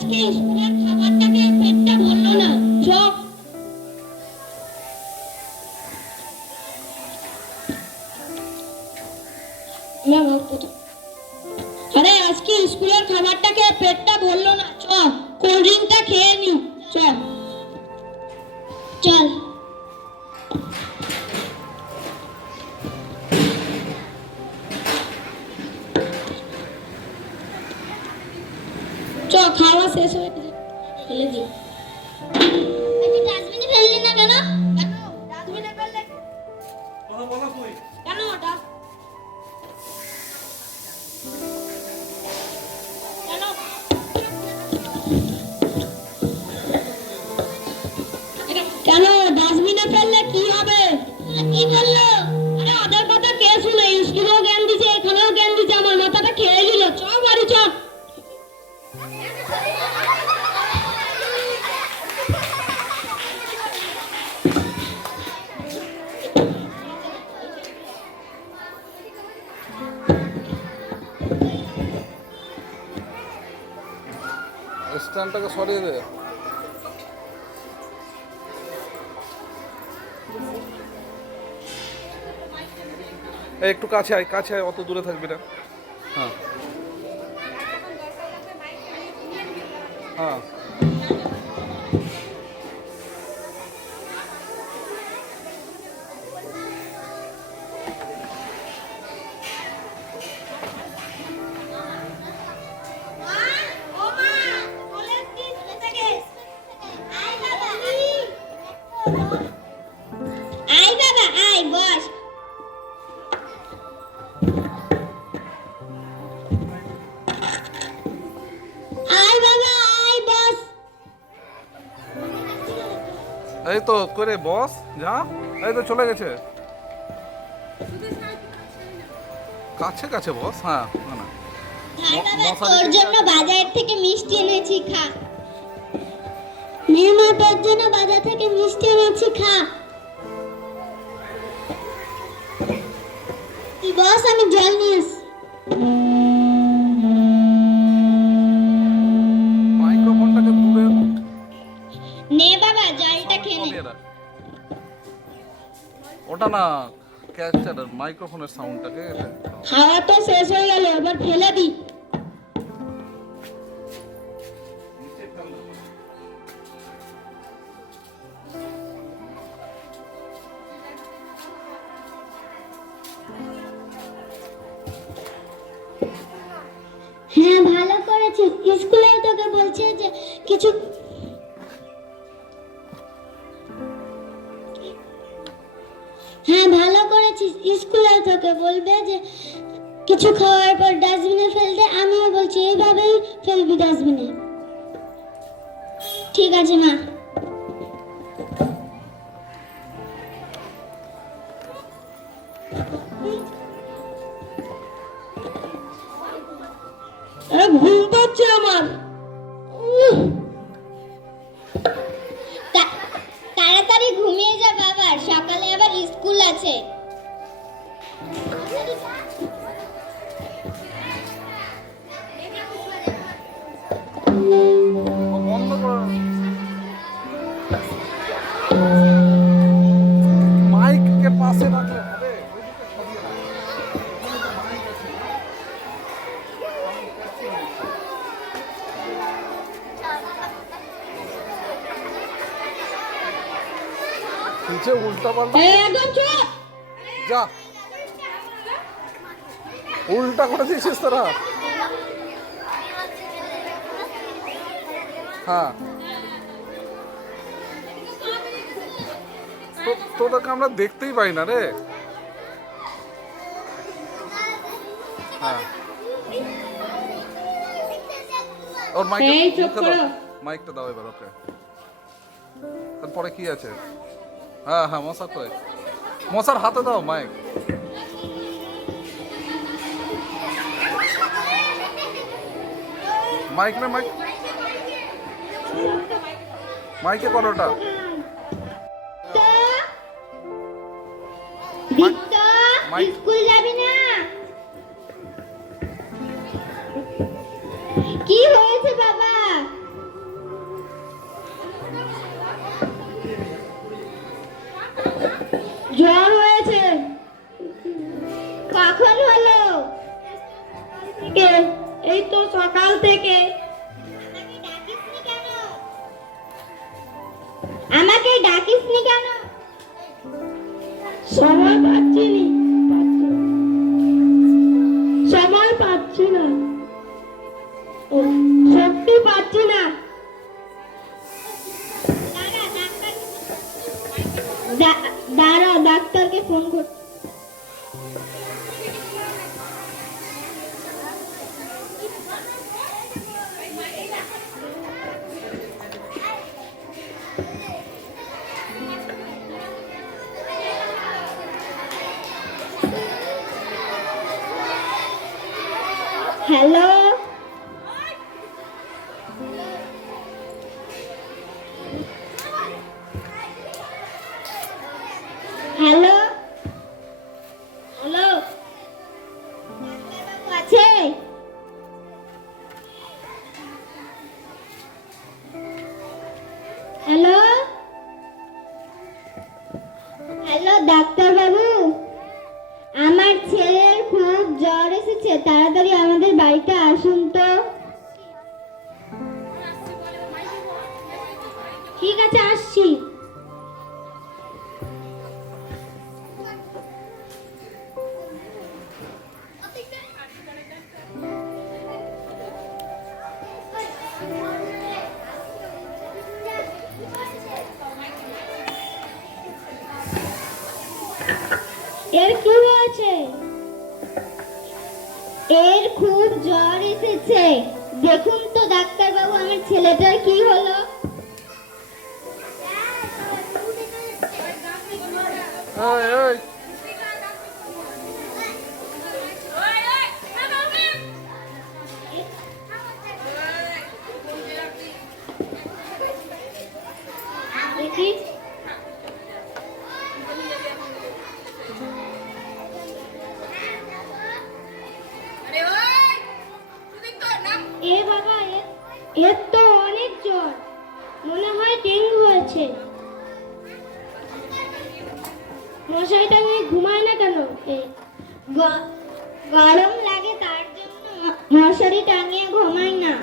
আজকে স্কুলের খাবারটাকে পেটটা ভরলো না। চল আরে আজকে স্কুলের খাবারটাকে পেটটা ভরলো না, চ কোল্ড ড্রিঙ্কটা খেয়ে নি। চল চল চ খাওয়া শেষ হয়ে গেছে, ফেলে দি। ডাস্টবিনে ফেললি না কেন? কেন ডাস্টবিনে ফেললে কথা বলা কই? কেন ওটা কেন ডাস্টবিনে ফেললে কি হবে? কি বললো? আরে ওদের কথা কে শুনে? স্কুলেও জ্ঞান দিছে, এখানেও জ্ঞান দিছে, আমার মাথাটা খেয়ে দিল। চ বাড়ি চ। স্ট্যান্ডটাকে সরিয়ে দে। একটু কাছে আয়, কাছে আয়, অত দূরে থাকবি না। হ্যাঁ হ্যাঁ আয় বাবা আয়, বস। আয় বাবা আয়, বস। এই তো করে বস, যা। এই তো চলে গেছে। কাছে কাছে বস। হ্যাঁ না না, ভাই বাবা, তোর জন্য বাজার থেকে মিষ্টি এনেছি, খা। মেয়ে মা, তোর জন্য বাজার থেকে মিষ্টি এনেছি, খা। বস, আমি জল নিয়ে আসি। মাইক্রোফোনটাকে দূরে নে বাবা, জলটা খেয়ে নে। ওটা না, ক্যাচটা মাইক্রোফোনের সাউন্ডটাকে। খাওয়া তো শেষ হয়ে গেল, এবার ফেলে দি। হ্যাঁ ভালো করেছিস, স্কুলেও তোকে বলছে যে কিছু। হ্যাঁ ভালো করেছিস, স্কুলেও তোকে বলবে যে কিছু খাওয়ার পর ডাস্টবিনে ফেলতে। আমিও বলছি এইভাবেই ফেলবি ডাস্টবিনে। ঠিক আছে মা। ঘুম পাচ্ছে আমার। তাড়াতাড়ি ঘুমিয়ে যা বাবা, সকালে আবার স্কুল আছে। বন্ধ কর। মাইককে পাশে রাখলে হবে, ওইদিকে সরিয়ে রাখ। নিচে উল্টা পাল্টা একদম চুপ। যা, উল্টা করে দিয়েছিস তোরা। হ্যাঁ, তোদেরকে আমরা দেখতেই পাই না রে। হ্যাঁ, ওর মাইকটা দাও এবার ওকে। তারপরে কি আছে? হ্যাঁ হ্যাঁ, মশা কই? মশার হাতে দাও মাইক। মাইক না, মাইক, মাইকে করোটা। স্কুল যাবি না? কি হয়েছে বাবা? তো সকাল থেকে। আমাকে ডাকিসনি কেন? আমাকে ডাকিসনি কেন? সময় পাচ্ছি নি, সময় পাচ্ছি না, ও, শক্তি পাচ্ছি না। দাঁড়াও, ডাক্তারকে ফোন কর। হ্যালো, হ্যালো, হ্যালো, ডাক্তারবাবু আছে? হ্যালো, হ্যালো ডাক্তারবাবু, আমার ছেলের খুব জ্বর এসেছে, তাড়াতাড়ি আমাদের বাড়িতে আসুন তো। ঠিক আছে, আসছি। এর কি হয়েছে? এর খুব জ্বর এসেছে, দেখুন তো ডাক্তারবাবু আমার ছেলেটার কি হলো। এই এই দেখি, এ বাবা, এর তো অনেক জ্বর, মনে হয় ডেঙ্গু হয়েছে। মশারি টাঙিয়ে ঘুমায় না কেন? গরম লাগে তার জন্য মশারি টাঙিয়ে ঘুমাই না,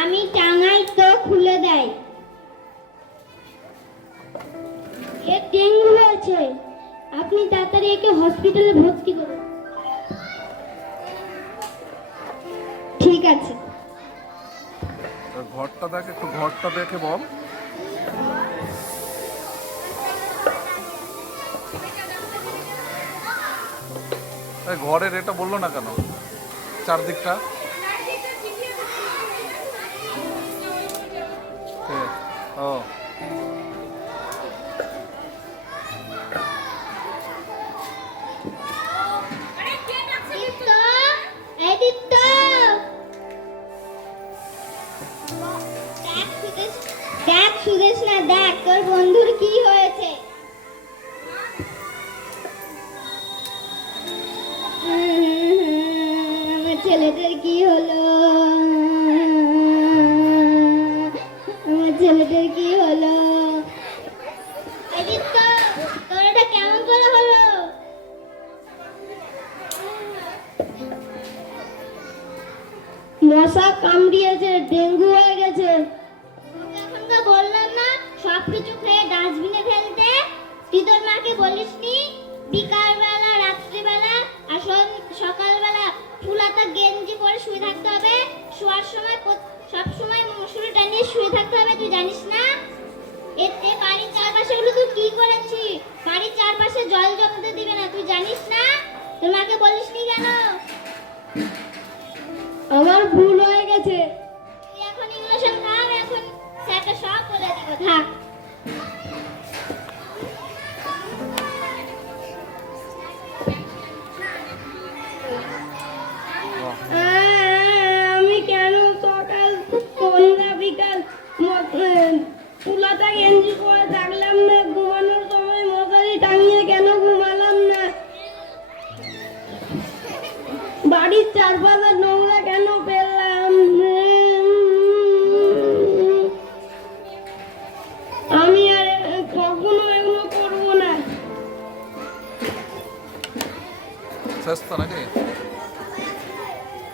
আমি টাঙাই তো খুলে দেয়। এর ডেঙ্গু হয়েছে, আপনি তাড়াতাড়ি একে হসপিটালে ভর্তি করুন। ঠিক আছে। ঘরটা দেখে, একটু ঘরটা দেখে বল। এই ঘরের এটা বললো না কেন, চারদিকটা? ও দেখ সুদেশ না, দেখ তোর বন্ধুর কি হয়েছে। আমার ছেলেটার কি হলো, আমার ছেলেটার কি হলো? আদিত্য, তোর এটা কেমন করে হলো? মশা কামড়িয়েছে, ডেঙ্গু হয়ে গেছে। এখন তো বললাম না সবকিছু খেয়ে ডাস্টবিনে ফেলতে, তুই তোর মাকে বলিসনি বিকালবেলা, রাত্রিবেলা আর সকালবেলা ফুলাতা গেঞ্জি পরে শুয়ে থাকতে হবে, শোয়ার সময় সব সময় মশারি টানিয়ে শুয়ে থাকতে হবে, তুই জানিস না? এতে বাড়ির চারপাশে ওগুলো তুই কি করেছিস? বাড়ির চারপাশে জল জমতে দিবে না, তুই জানিস না? তোর মাকে বলিসনি কেন? আমার ভুল হয়ে গেছে। তুই এখন এগুলো সব থাম, এখন স্যারটা সব বলে দিব, থাক। আমি কেন সকাল সন্ধ্যা বিকাল তুলাটা গেঞ্জি পরে থাকলাম না, ঘুমানোর সময় মশারি টাঙিয়ে কেন ঘুমালাম না? বাড়ির চারপাশে নোংরা কেন ফেললাম? আমি আর কখনো এগুলো করবো না। শেষ তো নাকি?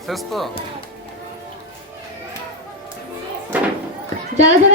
শেষ তো? যারা যারা